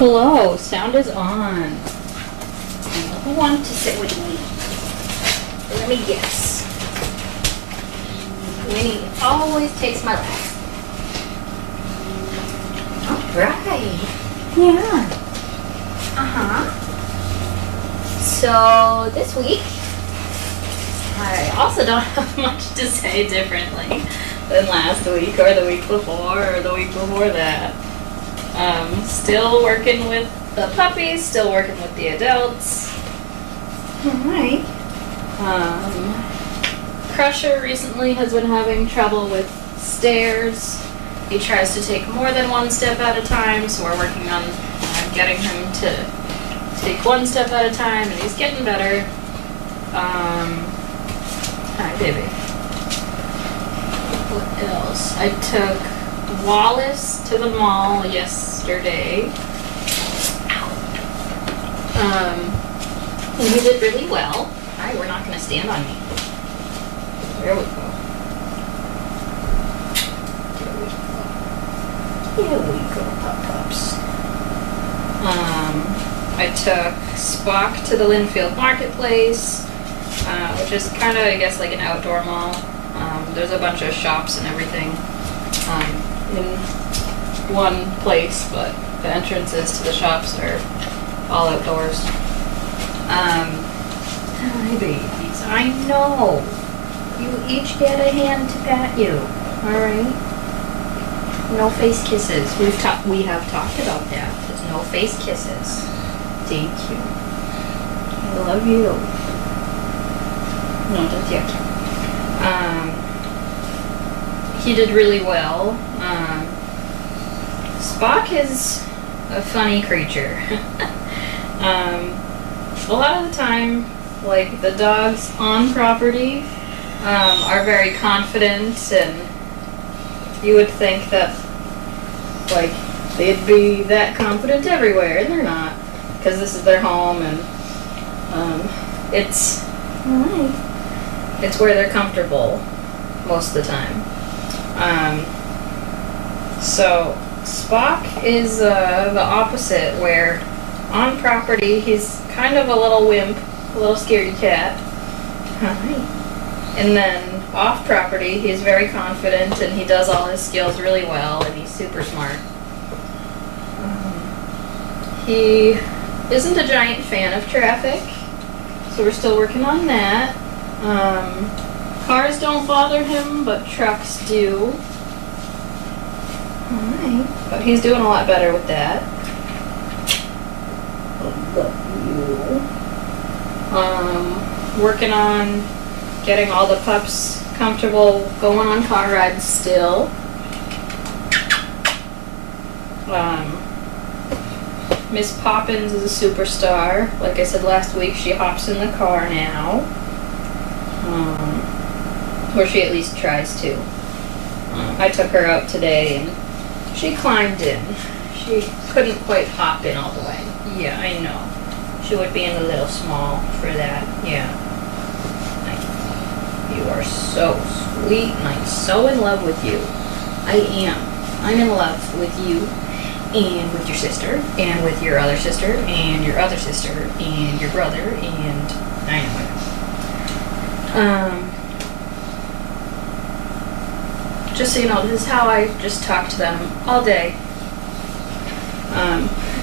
Hello, sound is on. Who wants to sit with me? Let me guess. Winnie always takes my lap. Alright. Yeah. So this week, I also don't have much to say differently than last week or the week before or the week before that. Still working with the puppies, still working with the adults. Alright. Crusher recently has been having trouble with stairs. He tries to take more than one step at a time, so we're working on getting him to take one step at a time, and he's getting better. Hi, baby. What else? I took Wallace to the mall yesterday. And he did really well. Alright, we're not going to stand on me. There we go. There we go, pup-pups. I took Spock to the Linfield Marketplace, which is kind of, I guess, like an outdoor mall. There's a bunch of shops and everything in one place, but the entrances to the shops are all outdoors. Hi, babies. I know. You each get a hand to pat you. Alright? No face kisses. We have talked about that. There's no face kisses. Thank you. I love you. No, that's you. He did really well. Spock is a funny creature. A lot of the time, like, the dogs on property are very confident, and you would think that, like, they'd be that confident everywhere, and they're not, because this is their home, and it's where they're comfortable most of the time. So Spock is the opposite, where on property he's kind of a little wimp, a little scaredy cat. And then off property he's very confident, and he does all his skills really well, and he's super smart. He isn't a giant fan of traffic, so we're still working on that. Cars don't bother him, but trucks do. Alright, but he's doing a lot better with that. I love you. Working on getting all the pups comfortable going on car rides still. Miss Poppins is a superstar. Like I said last week, she hops in the car now. Or she at least tries to. I took her out today and she climbed in. She couldn't quite hop in all the way. Yeah, I know. She would be in a little small for that. Yeah. You are so sweet, and I'm so in love with you. I am. I'm in love with you, and with your sister, and with your other sister, and your other sister, and your brother, and I know. Just so you know, this is how I just talk to them all day.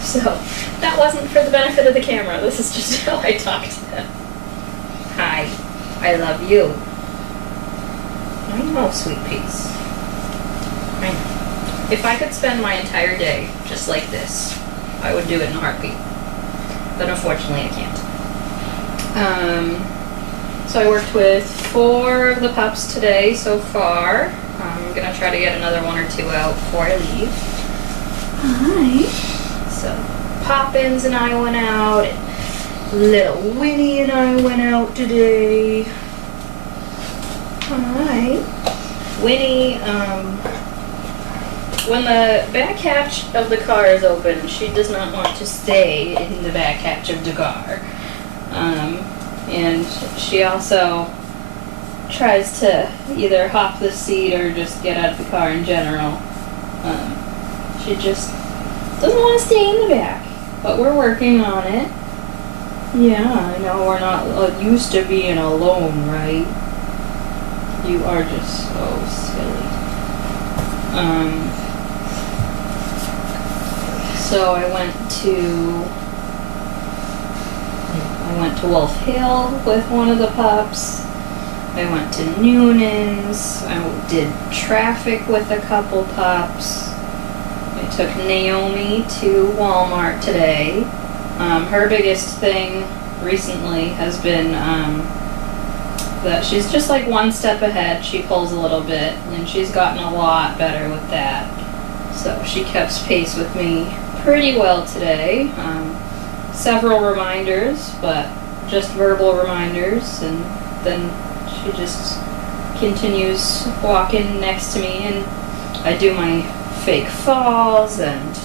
So that wasn't for the benefit of the camera. This is just how I talk to them. Hi, I love you. I know, sweet peas. I know. If I could spend my entire day just like this, I would do it in a heartbeat. But unfortunately, I can't. So I worked with 4 of the pups today so far. I'm going to try to get another 1 or 2 out before I leave. Alright. So Poppins and I went out, and little Winnie and I went out today. Alright. Winnie, when the back hatch of the car is open, she does not want to stay in the back hatch of the car. And she also tries to either hop the seat or just get out of the car in general. She just doesn't want to stay in the back. but we're working on it. Yeah, I know we're not used to being alone, right? You are just so silly. So I went to Wolf Hill with one of the pups. I went to Noonan's. I did traffic with a couple pups. I took Naomi to Walmart today. Her biggest thing recently has been that she's just like one step ahead. She pulls a little bit, and she's gotten a lot better with that. So she kept pace with me pretty well today. Several reminders, but just verbal reminders, and then she just continues walking next to me, and I do my fake falls and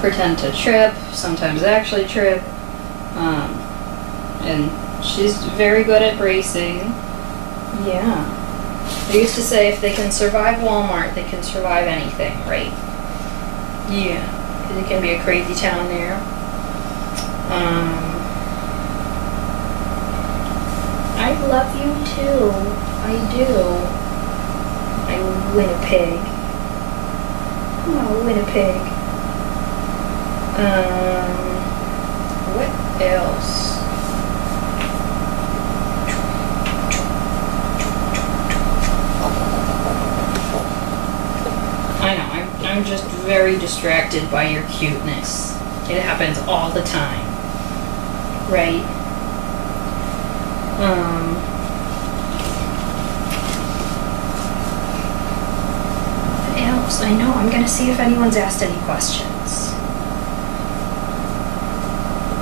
pretend to trip, sometimes actually trip, and she's very good at bracing. Yeah. They used to say if they can survive Walmart, they can survive anything, right? Yeah, because it can be a crazy town there. I love you too. I do. I Winnipeg. Oh, Winnipeg. What else? I know, I'm just very distracted by your cuteness. It happens all the time. Right? What else? I know, I'm gonna see if anyone's asked any questions.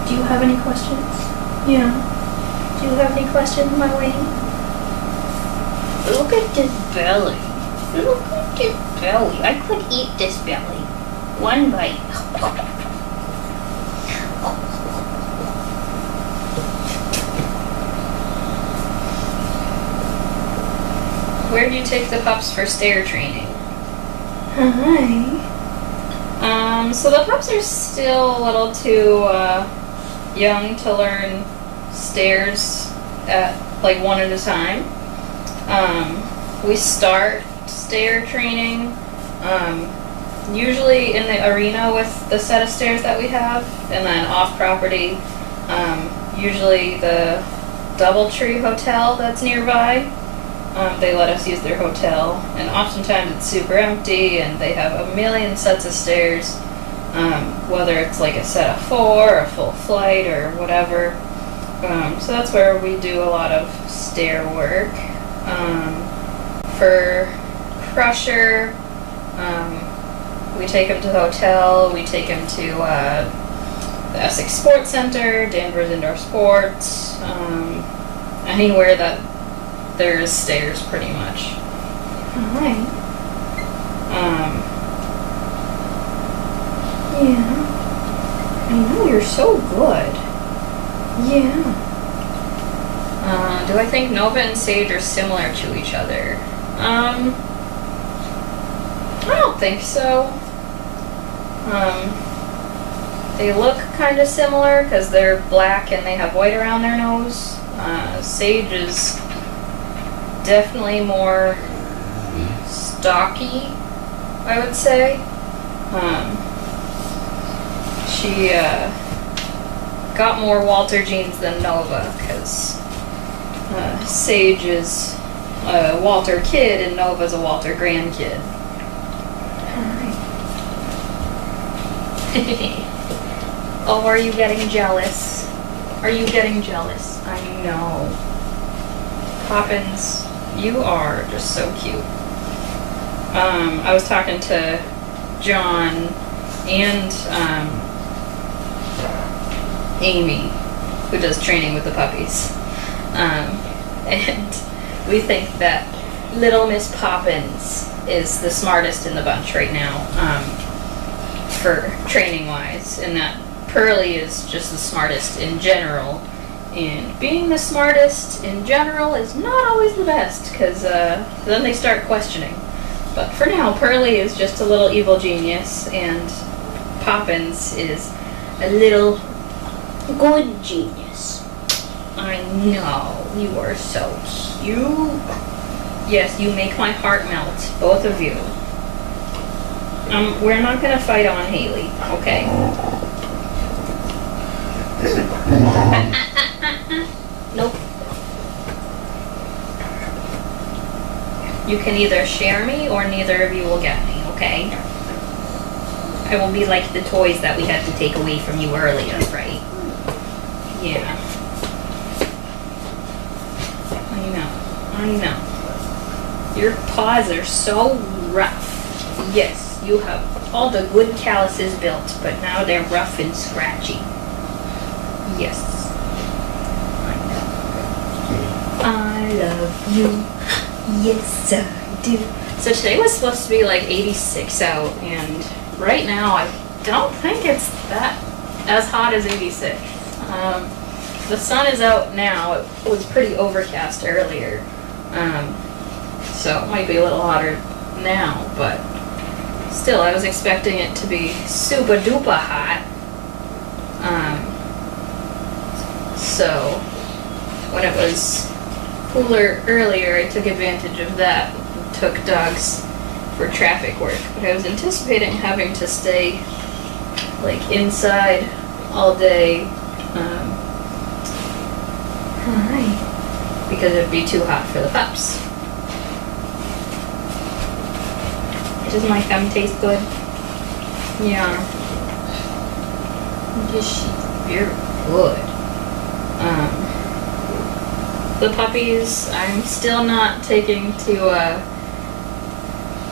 Do you have any questions? Yeah. Do you have any questions, my lady? Look at this belly. Look at this belly. I could eat this belly. One bite. Where do you take the pups for stair training? Hi. So the pups are still a little too young to learn stairs at like one at a time. We start stair training usually in the arena with the set of stairs that we have, and then off property, usually the Doubletree Hotel that's nearby. They let us use their hotel, and oftentimes it's super empty and they have a million sets of stairs, whether it's like a set of 4 or a full flight or whatever. So that's where we do a lot of stair work. For Crusher, we take him to the hotel, we take him to the Essex Sports Center, Danvers Indoor Sports, anywhere that there's stairs pretty much. Alright. Yeah. I know, you're so good. Yeah. Do I think Nova and Sage are similar to each other? I don't think so. They look kind of similar because they're black and they have white around their nose. Sage is definitely more stocky, I would say. She got more Walter genes than Nova, because Sage is a Walter kid and Nova's a Walter grandkid. Oh, are you getting jealous? Are you getting jealous? I know. Poppins, you are just so cute. I was talking to John and Amy, who does training with the puppies. And we think that little Miss Poppins is the smartest in the bunch right now, for training wise, and that Pearly is just the smartest in general. And being the smartest in general is not always the best, because then they start questioning. But for now, Pearly is just a little evil genius, and Poppins is a little Good genius. I know, you are so cute. Yes, you make my heart melt, both of you. We're not gonna fight on Haley, okay? Nope. You can either share me or neither of you will get me, okay? I will be like the toys that we had to take away from you earlier, right? Yeah. I know. Your paws are so rough. Yes, you have all the good calluses built, but now they're rough and scratchy. Yes. I love you. Yes, I do. So today was supposed to be like 86 out, and right now I don't think it's that as hot as 86. The sun is out now. It was pretty overcast earlier. So it might be a little hotter now, but still I was expecting it to be super duper hot. So when it was cooler earlier, I took advantage of that and took dogs for traffic work. But I was anticipating having to stay like inside all day because it'd be too hot for the pups. Does my gum taste good? Yeah. Yes, very good. The puppies, I'm still not taking to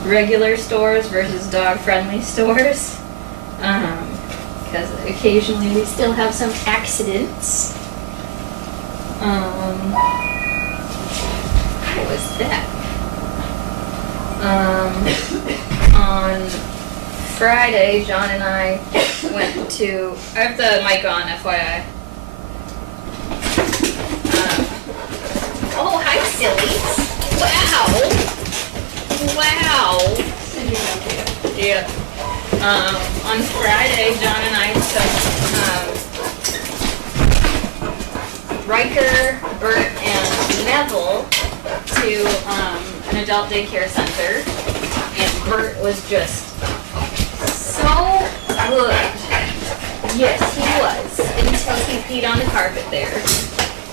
regular stores versus dog-friendly stores. Because occasionally we still have some accidents. What was that? On Friday, John and I went to, I have the mic on, FYI. Oh, hi, sillies. Wow. Yeah. On Friday, John and I took Riker, Bert, and Neville to an adult daycare center, and Bert was just so good. Yes, he was, until he peed on the carpet there,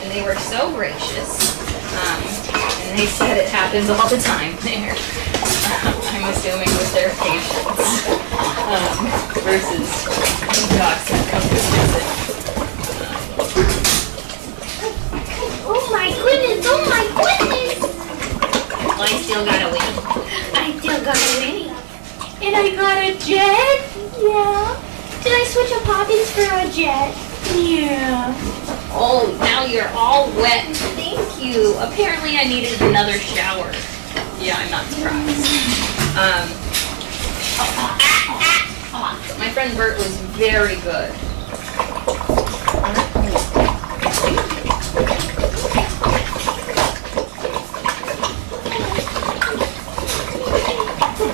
and they were so gracious, and they said it happens all the time there. I'm assuming with their patients, versus dogs that come to visit. Oh my goodness! I still got a Winnie. And I got a jet? Yeah. Did I switch a Poppins for a jet? Yeah. Oh, now you're all wet. Thank you. Apparently I needed another shower. Yeah, I'm not surprised. My friend Bert was very good.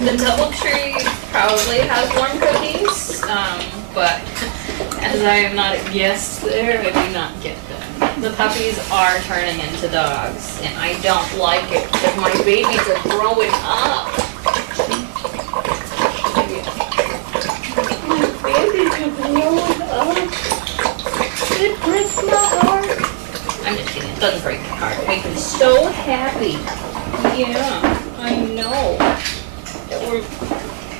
The DoubleTree probably has warm cookies, but as I am not a guest there, I do not get them. The puppies are turning into dogs, and I don't like it because my babies are growing up. My babies are growing up. It breaks my heart. I'm just kidding. It doesn't break my heart. It makes me so happy. Yeah, I know. That we're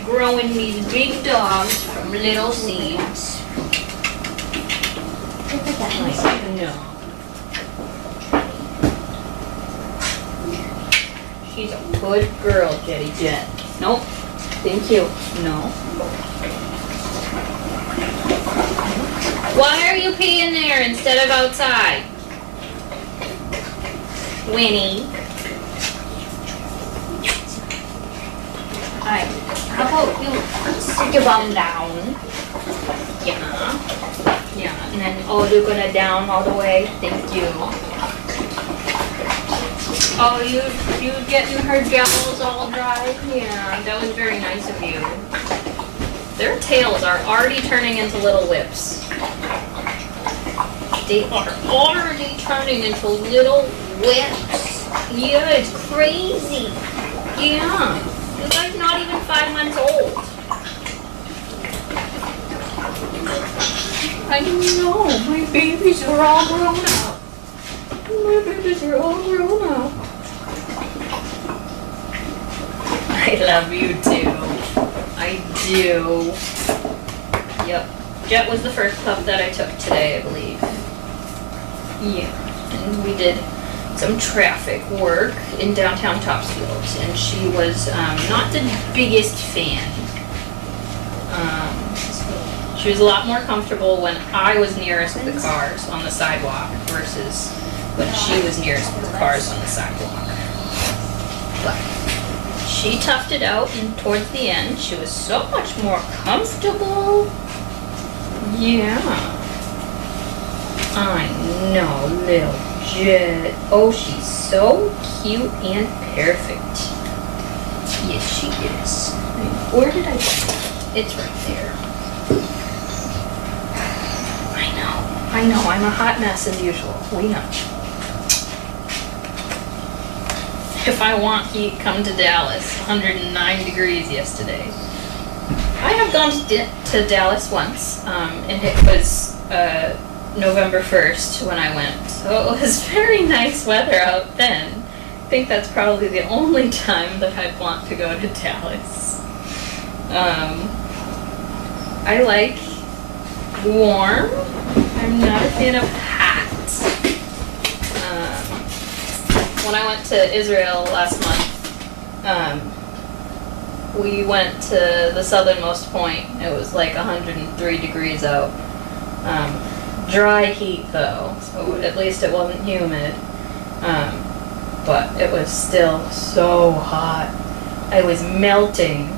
growing these big dogs from little seeds. No. She's a good girl, Jetty Jet. Nope. Thank you. No. Why are you peeing there instead of outside? Winnie. Hi. How about you sit your bum down? Yeah. Yeah. And then, oh, you're gonna down all the way? Thank you. Oh, you getting her jowls all dry? Yeah, that was very nice of you. Their tails are already turning into little whips. They are already turning into little whips. Yeah, it's crazy. Yeah. This guy's not even 5 months old. I know. My babies are all grown up. My babies are all grown up. I love you too. I do. Yep. Jet was the first pup that I took today, I believe. Yeah. And we did some traffic work in downtown Topsfield, and she was not the biggest fan. She was a lot more comfortable when I was nearest the cars on the sidewalk versus when she was nearest the cars on the sidewalk. But she toughed it out, and towards the end, she was so much more comfortable. Yeah. I know, little Jet. Oh, she's so cute and perfect. Yes, she is. Where did I put it? It's right there. I know, I'm a hot mess as usual. We know. If I want heat, come to Dallas. 109 degrees yesterday. I have gone to Dallas once, and it was November 1st when I went. So it was very nice weather out then. I think that's probably the only time that I'd want to go to Dallas. I like warm. I'm not a fan of hot. When I went to Israel last month, we went to the southernmost point. It was like 103 degrees out. Dry heat though, so at least it wasn't humid. But it was still so hot. I was melting.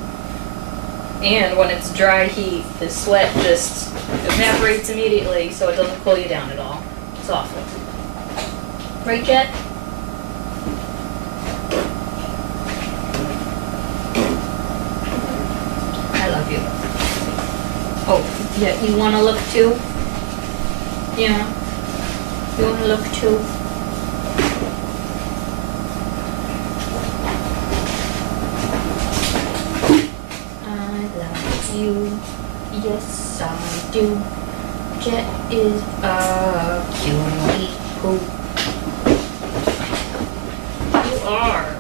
And when it's dry heat, the sweat just evaporates immediately, so it doesn't cool you down at all. It's awful. Right, Jet? I love you. Oh, yeah, you want to look too? Yeah. You want to look too? You, yes I do. Jet is a cutie poo. You are.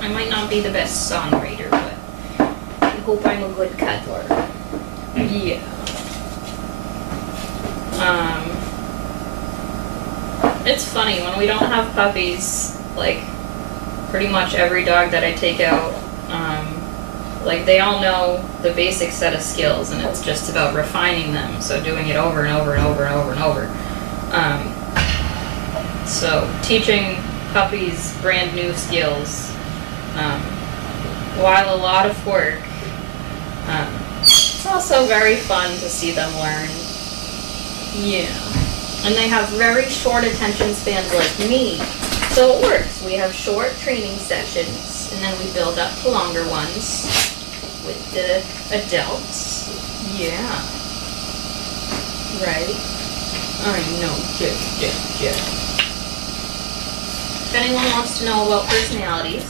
I might not be the best songwriter, but I hope I'm a good cuddler. Yeah. It's funny, when we don't have puppies, like, pretty much every dog that I take out, like, they all know the basic set of skills, and it's just about refining them, so doing it over and over and over and over and over. So teaching puppies brand new skills, while a lot of work, it's also very fun to see them learn. Yeah. And they have very short attention spans like me, so it works. We have short training sessions, and then we build up to longer ones with the adults. Yeah. Right? I know, Jet. If anyone wants to know about personalities,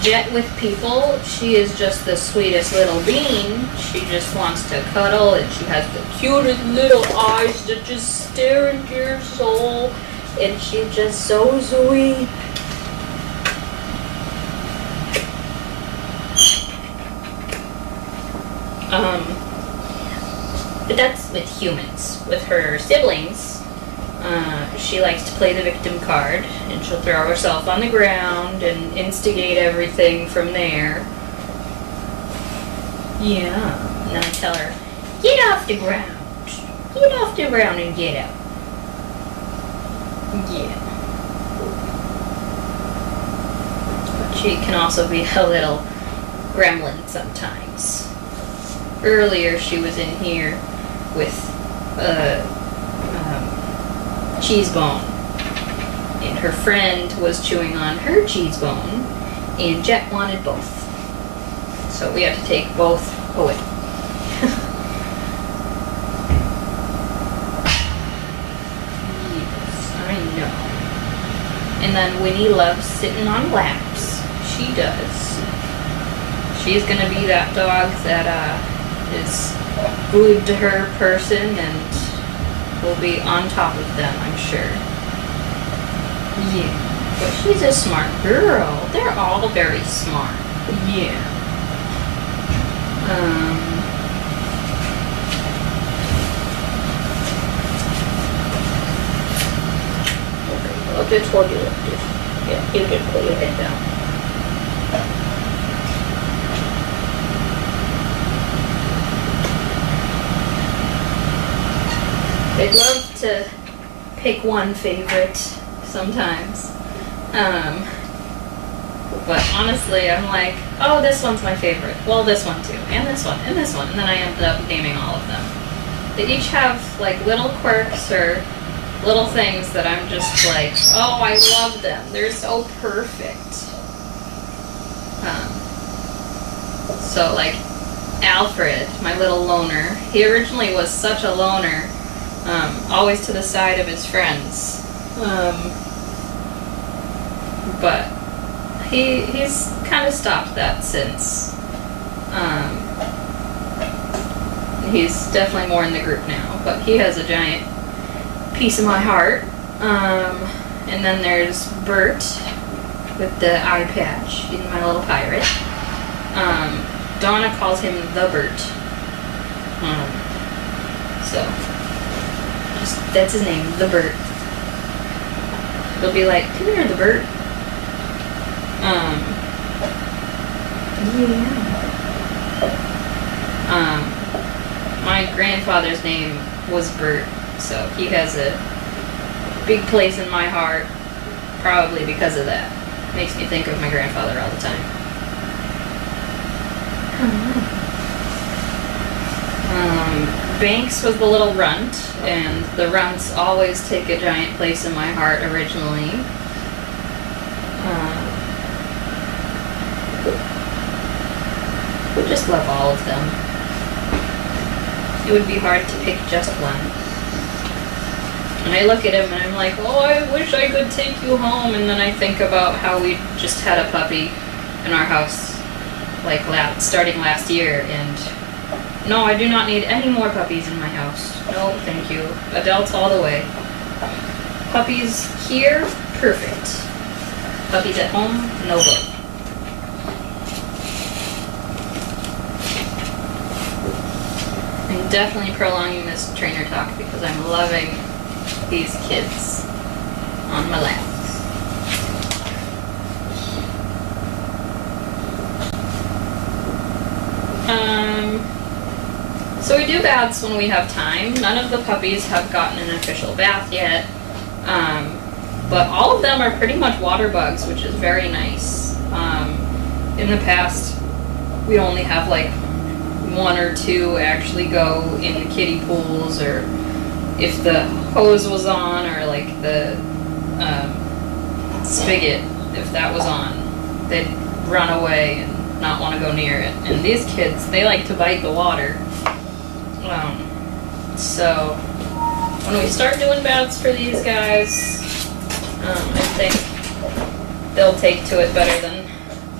Jet with people, she is just the sweetest little bean. She just wants to cuddle, and she has the cutest little eyes that just stare into your soul, and she's just so sweet. But that's with humans. With her siblings, she likes to play the victim card, and she'll throw herself on the ground and instigate everything from there. Yeah. And then I tell her, get off the ground. Get off the ground and get out. Yeah. But she can also be a little gremlin sometimes. Earlier she was in here with cheese bone, and her friend was chewing on her cheese bone, and Jet wanted both. so we had to take both away. Yes, I know. And then Winnie loves sitting on laps. She does. She's gonna be that dog that is glued to her person and will be on top of them, I'm sure. Yeah. But she's a smart girl. They're all very smart. Yeah. Okay, I'll just hold you like this. Yeah, you can put your head down. They'd love to pick one favorite sometimes. But honestly, I'm like, oh, this one's my favorite. Well, this one too, and this one, and this one, and then I ended up naming all of them. They each have like little quirks or little things that I'm just like, oh, I love them. They're so perfect. So like Alfred, my little loner, he originally was such a loner, always to the side of his friends. But he's kind of stopped that since. He's definitely more in the group now, but he has a giant piece of my heart. And then there's Bert with the eye patch. He's my little pirate. Donna calls him the Bert. So, that's his name, the Bert. They'll be like, come here, the Bert. My grandfather's name was Bert, so he has a big place in my heart, probably because of that. Makes me think of my grandfather all the time. Banks was the little runt, and the runts always take a giant place in my heart originally. I just love all of them. It would be hard to pick just one. And I look at him and I'm like, oh, I wish I could take you home. And then I think about how we just had a puppy in our house, like starting last year. And no, I do not need any more puppies in my house. No, thank you. Adults all the way. Puppies here, perfect. Puppies at home, no go. I'm definitely prolonging this trainer talk because I'm loving these kids on my lap. So we do baths when we have time. None of the puppies have gotten an official bath yet, but all of them are pretty much water bugs, which is very nice. In the past, we only have like one or two actually go in the kiddie pools, or if the hose was on, or like the spigot, if that was on, they'd run away and not want to go near it. And these kids, they like to bite the water. So when we start doing baths for these guys, I think they'll take to it better than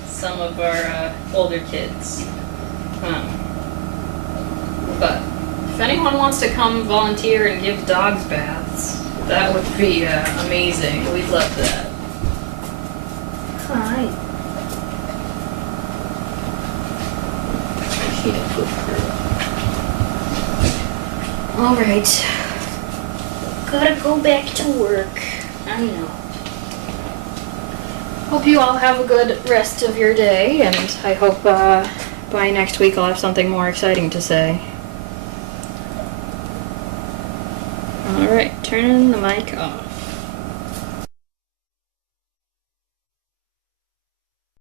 some of our older kids. But if anyone wants to come volunteer and give dogs baths, that would be amazing. We'd love that. Hi. She's a good girl. Alright. Gotta go back to work. I know. Hope you all have a good rest of your day, and I hope by next week I'll have something more exciting to say. Alright, turning the mic off.